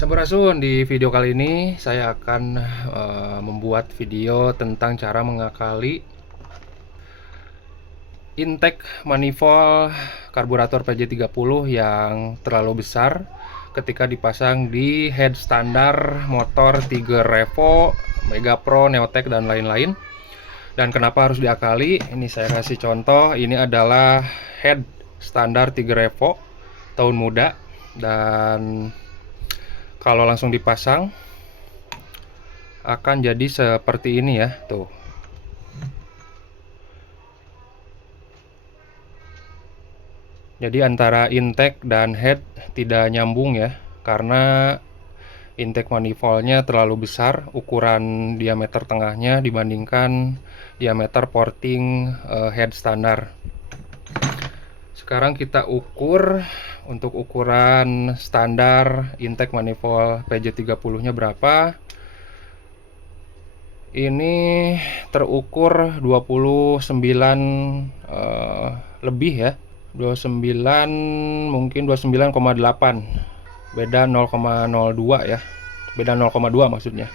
Sampurasun, di video kali ini saya akan membuat video tentang cara mengakali intake manifold karburator PJ30 yang terlalu besar ketika dipasang di head standar motor Tiger Revo, Mega Pro, Neotech dan lain-lain. Dan kenapa harus diakali? Ini saya kasih contoh. Ini adalah head standar Tiger Revo tahun muda, dan kalau langsung dipasang akan jadi seperti ini ya, tuh. Jadi antara intake dan head tidak nyambung ya, karena intake manifoldnya terlalu besar ukuran diameter tengahnya dibandingkan diameter porting head standar. Sekarang kita ukur untuk ukuran standar intake manifold PJ30 nya berapa. Ini terukur 29 lebih ya, 29, mungkin 29,8, beda 0,02 ya, beda 0,2 maksudnya.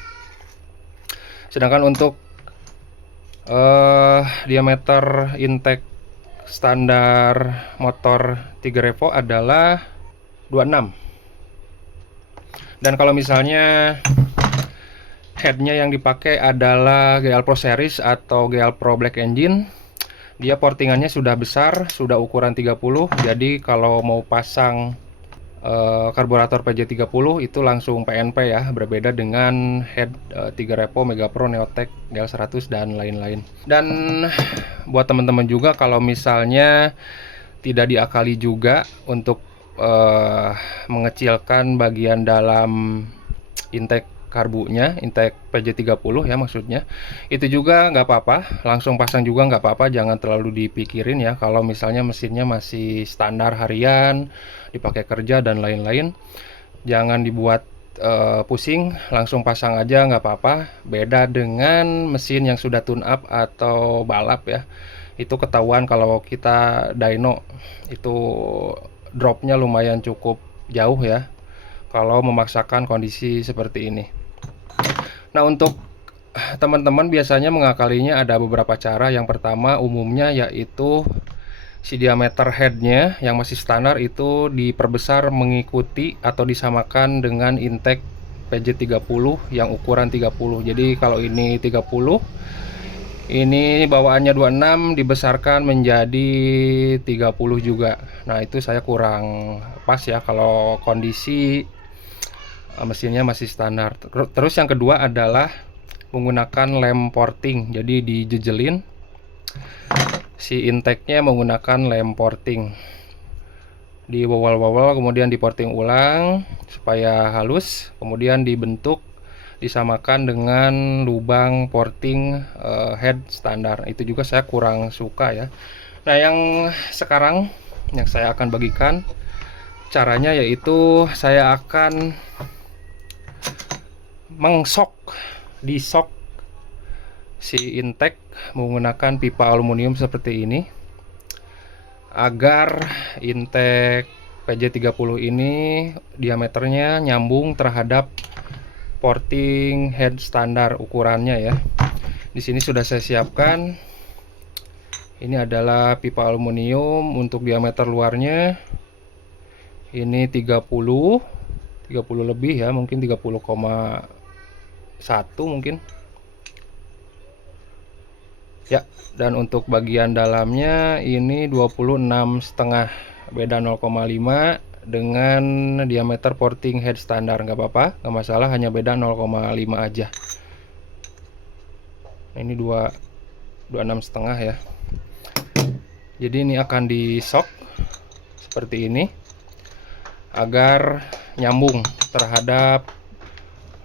Sedangkan untuk diameter intake standar motor Tiger Revo adalah 26. Dan kalau misalnya headnya yang dipakai adalah GL Pro Series atau GL Pro Black Engine, dia portingannya sudah besar, sudah ukuran 30. Jadi kalau mau pasang karburator PJ30 itu langsung PNP ya, berbeda dengan head Tiger Revo, Mega Pro, Neotech, GL100 dan lain-lain. Dan buat teman-teman juga, kalau misalnya tidak diakali juga untuk mengecilkan bagian dalam intake karbunya, intake PJ30 ya maksudnya, itu juga nggak apa-apa, langsung pasang juga nggak apa-apa. Jangan terlalu dipikirin ya, kalau misalnya mesinnya masih standar harian, dipakai kerja dan lain-lain, jangan dibuat pusing, langsung pasang aja nggak apa-apa. Beda dengan mesin yang sudah tune up atau balap ya, itu ketahuan kalau kita dyno itu dropnya lumayan cukup jauh ya kalau memaksakan kondisi seperti ini. Nah, untuk teman-teman biasanya mengakalinya ada beberapa cara. Yang pertama umumnya yaitu si diameter headnya yang masih standar itu diperbesar mengikuti atau disamakan dengan intake PJ30 yang ukuran 30. Jadi kalau ini 30, ini bawaannya 26, dibesarkan menjadi 30 juga. Nah, itu saya kurang pas ya kalau kondisi mesinnya masih standar. Terus yang kedua adalah menggunakan lem porting. Jadi dijejelin si intake-nya menggunakan lem porting, di wawal-wawal, kemudian di porting ulang supaya halus, kemudian dibentuk, disamakan dengan lubang porting head standar. Itu juga saya kurang suka ya. Nah, yang sekarang yang saya akan bagikan caranya yaitu saya akan disok si intake menggunakan pipa aluminium seperti ini, agar intake PJ30 ini diameternya nyambung terhadap porting head standar ukurannya ya. Di sini sudah saya siapkan. Ini adalah pipa aluminium untuk diameter luarnya. Ini 30 lebih ya, mungkin 30,1 mungkin. Ya, dan untuk bagian dalamnya ini 26,5, beda 0,5 dengan diameter porting head standar. Nggak apa-apa, nggak masalah, hanya beda 0,5 aja. Nah, ini 26,5 ya. Jadi ini akan disok seperti ini agar nyambung terhadap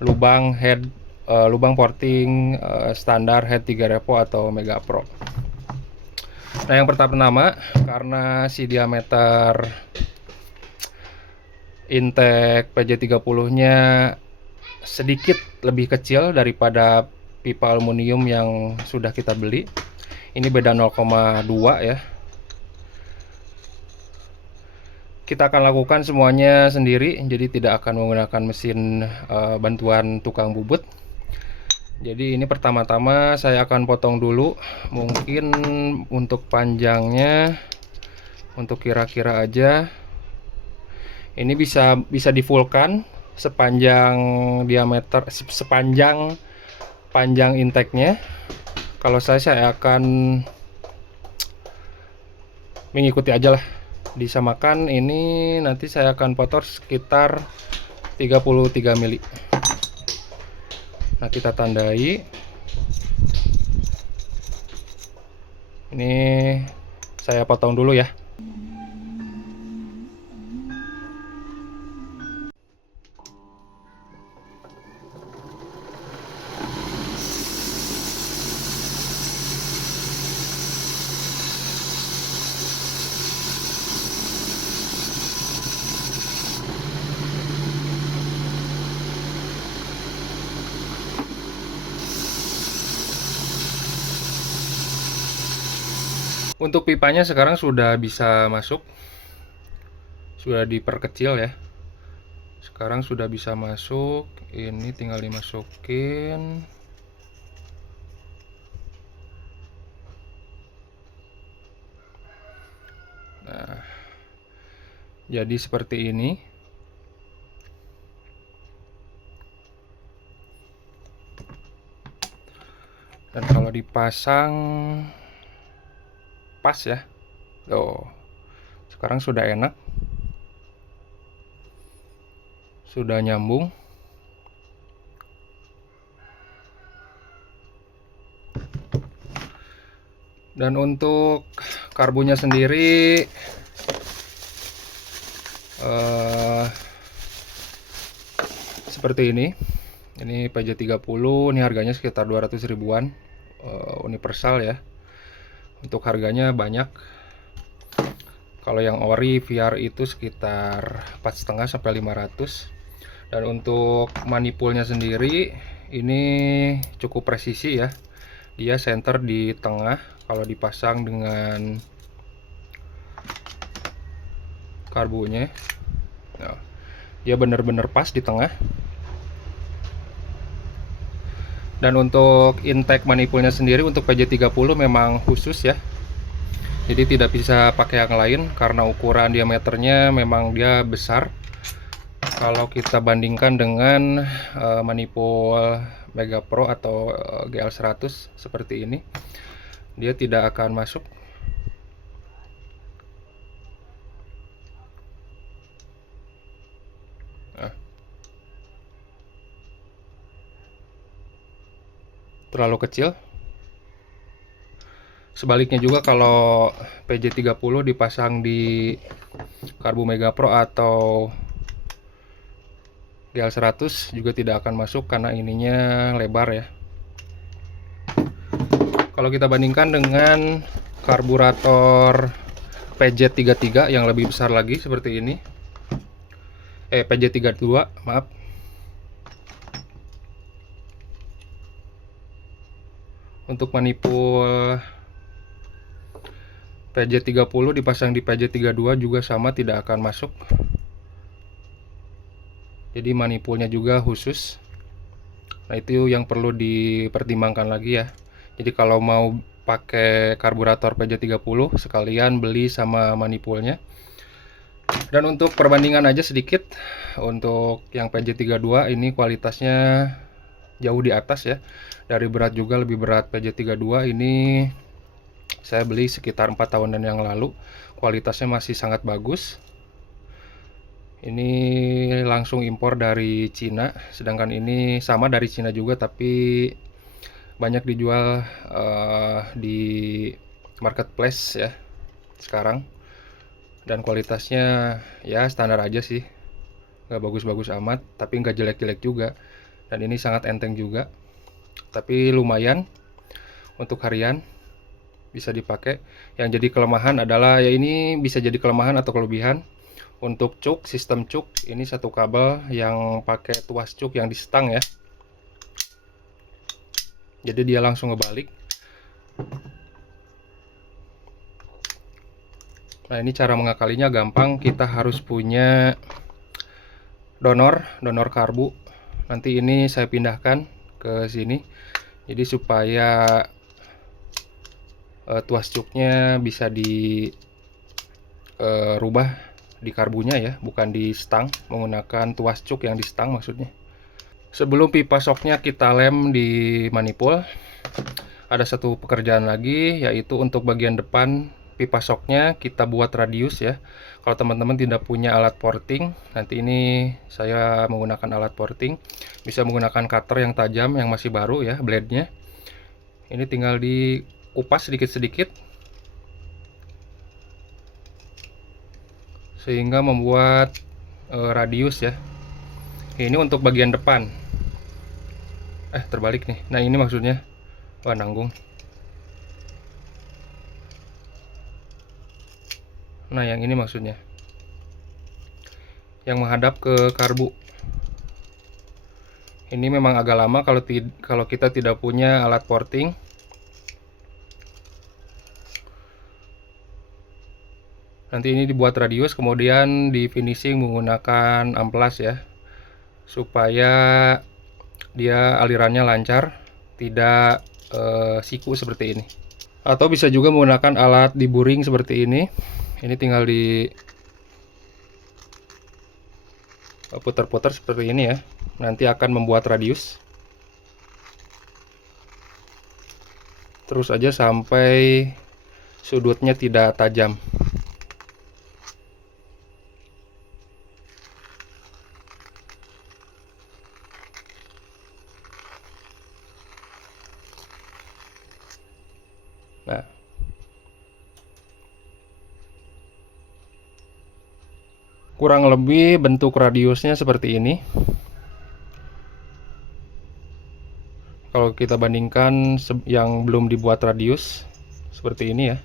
lubang head, lubang porting standar head Tiger Revo atau Mega Pro. Nah, yang pertama, karena si diameter intake PJ30 nya sedikit lebih kecil daripada pipa aluminium yang sudah kita beli, ini beda 0,2 ya, kita akan lakukan semuanya sendiri, jadi tidak akan menggunakan mesin bantuan tukang bubut. Jadi ini pertama-tama saya akan potong dulu, mungkin untuk panjangnya, untuk kira-kira aja ini bisa di fullkan sepanjang diameter, sepanjang panjang intake-nya. Kalau saya akan mengikuti aja lah, disamakan. Ini nanti saya akan potong sekitar 33 mili. Nah, kita tandai. Ini saya potong dulu ya. Untuk pipanya sekarang sudah bisa masuk, sudah diperkecil ya. Sekarang sudah bisa masuk. Ini tinggal dimasukin. Nah, jadi seperti ini. Dan kalau dipasang pas ya. Tuh. Sekarang sudah enak. Sudah nyambung. Dan untuk karbunya sendiri seperti ini. Ini PJ30, ini harganya sekitar 200 ribuan, universal ya. Untuk harganya banyak. Kalau yang ori VR itu sekitar 4,5 sampai 500. Dan untuk manipulnya sendiri ini cukup presisi ya. Dia center di tengah. Kalau dipasang dengan karbunya, nah, dia benar-benar pas di tengah. Dan untuk intake manipulnya sendiri untuk PJ30 memang khusus ya. Jadi tidak bisa pakai yang lain karena ukuran diameternya memang dia besar. Kalau kita bandingkan dengan manipul Mega Pro atau GL100 seperti ini, dia tidak akan masuk. Nah, terlalu kecil. Sebaliknya juga kalau PJ30 dipasang di karbu Mega Pro atau GL100 juga tidak akan masuk karena ininya lebar ya. Kalau kita bandingkan dengan karburator PJ33 yang lebih besar lagi seperti ini, PJ32 maaf, untuk manipul PJ30 dipasang di PJ32 juga sama, tidak akan masuk. Jadi manipulnya juga khusus. Nah, itu yang perlu dipertimbangkan lagi ya. Jadi kalau mau pakai karburator PJ30 sekalian beli sama manipulnya. Dan untuk perbandingan aja sedikit, untuk yang PJ32 ini kualitasnya jauh di atas ya. Dari berat juga lebih berat. PJ32 ini saya beli sekitar 4 tahunan yang lalu. Kualitasnya masih sangat bagus. Ini langsung impor dari Cina, sedangkan ini sama dari Cina juga tapi banyak dijual di marketplace ya sekarang. Dan kualitasnya ya standar aja sih, nggak bagus-bagus amat tapi nggak jelek-jelek juga. Dan ini sangat enteng juga, tapi lumayan untuk harian bisa dipakai. Yang jadi kelemahan adalah ya, ini bisa jadi kelemahan atau kelebihan. Untuk cuk, sistem cuk ini satu kabel yang pakai tuas cuk yang di stang ya, jadi dia langsung ngebalik. Nah, ini cara mengakalinya gampang. Kita harus punya donor karbu. Nanti ini saya pindahkan ke sini. Jadi supaya tuas cuknya bisa dirubah di karbunya ya, bukan di stang, menggunakan tuas cuk yang di stang maksudnya. Sebelum pipa shocknya kita lem di manifold, ada satu pekerjaan lagi, yaitu untuk bagian depan pipa shocknya kita buat radius ya. Kalau teman-teman tidak punya alat porting, nanti ini saya menggunakan alat porting. Bisa menggunakan cutter yang tajam, yang masih baru ya, blade-nya. Ini tinggal dikupas sedikit-sedikit, sehingga membuat radius ya. Ini untuk bagian depan. Terbalik nih. Nah, ini maksudnya. Wah, nanggung. Nah, yang ini maksudnya. Yang menghadap ke karbu. Ini memang agak lama kalau kita tidak punya alat porting. Nanti ini dibuat radius, kemudian di finishing menggunakan amplas ya, supaya dia alirannya lancar, tidak siku seperti ini. Atau bisa juga menggunakan alat diburing seperti ini. Ini tinggal di putar-putar seperti ini ya. Nanti akan membuat radius. Terus aja sampai sudutnya tidak tajam. Nah, kurang lebih bentuk radiusnya seperti ini. Kalau kita bandingkan yang belum dibuat radius, seperti ini ya.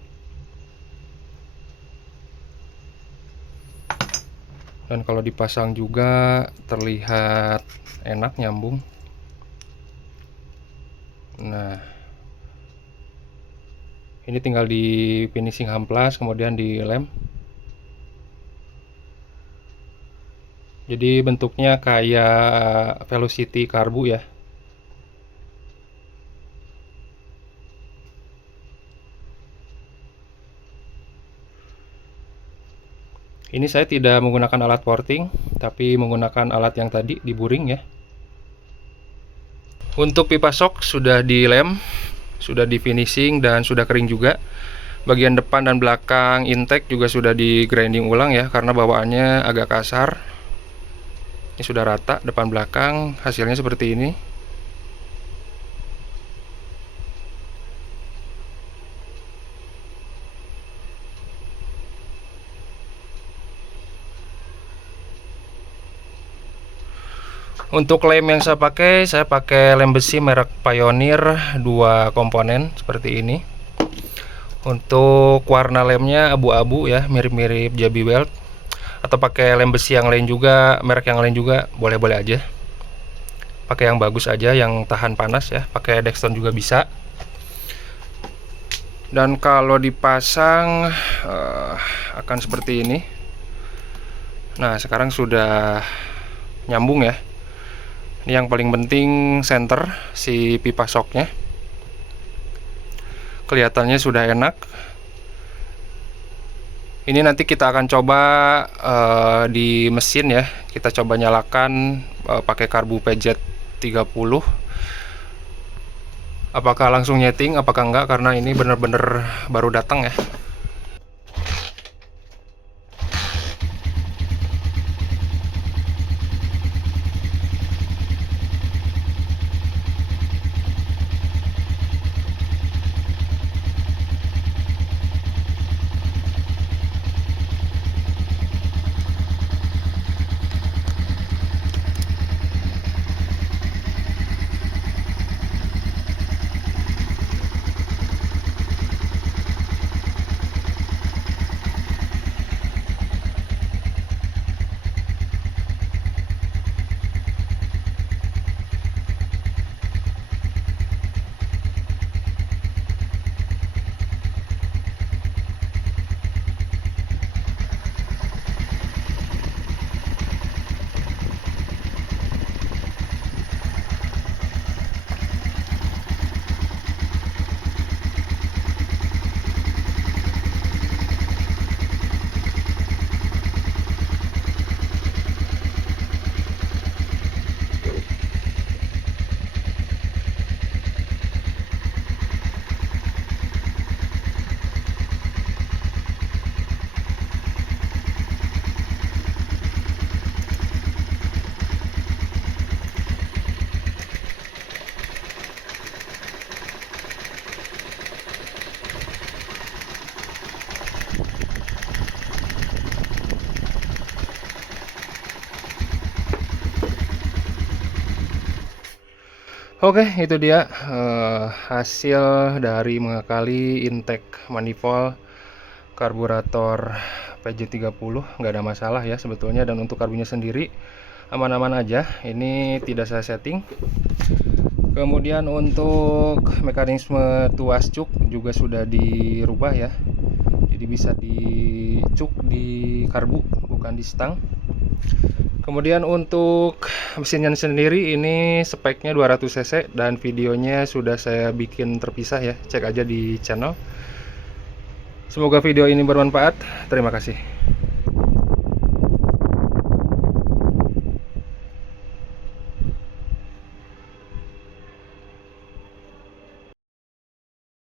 Dan kalau dipasang juga terlihat enak, nyambung. Nah, ini tinggal di finishing amplas, kemudian dilem. Jadi bentuknya kayak velocity karbu ya. Ini saya tidak menggunakan alat porting, tapi menggunakan alat yang tadi diburing ya. Untuk pipa shock sudah dilem, sudah di finishing dan sudah kering juga. Bagian depan dan belakang intake juga sudah di grinding ulang ya, karena bawaannya agak kasar. Ini sudah rata depan belakang, hasilnya seperti ini. Untuk lem yang saya pakai lem besi merek Pioneer 2 komponen seperti ini. Untuk warna lemnya abu-abu ya, mirip-mirip Jabi Weld. Atau pakai lem besi yang lain juga, merek yang lain juga boleh-boleh aja. Pakai yang bagus aja, yang tahan panas ya. Pakai Dexton juga bisa. Dan kalau dipasang akan seperti ini. Nah, sekarang sudah nyambung ya. Ini yang paling penting, center si pipa shocknya. Kelihatannya sudah enak. Ini nanti kita akan coba di mesin ya. Kita coba nyalakan pakai karbu PZ 30. Apakah langsung nyeting, apakah enggak, karena ini bener-bener baru datang ya. Oke, itu dia hasil dari mengakali intake manifold karburator PJ30. Nggak ada masalah ya sebetulnya, dan untuk karbunya sendiri aman-aman aja. Ini tidak saya setting. Kemudian untuk mekanisme tuas cuk juga sudah dirubah ya, jadi bisa dicuk di karbu, bukan di stang. Kemudian untuk mesinnya sendiri ini speknya 200 cc dan videonya sudah saya bikin terpisah ya, cek aja di channel. Semoga video ini bermanfaat. Terima kasih.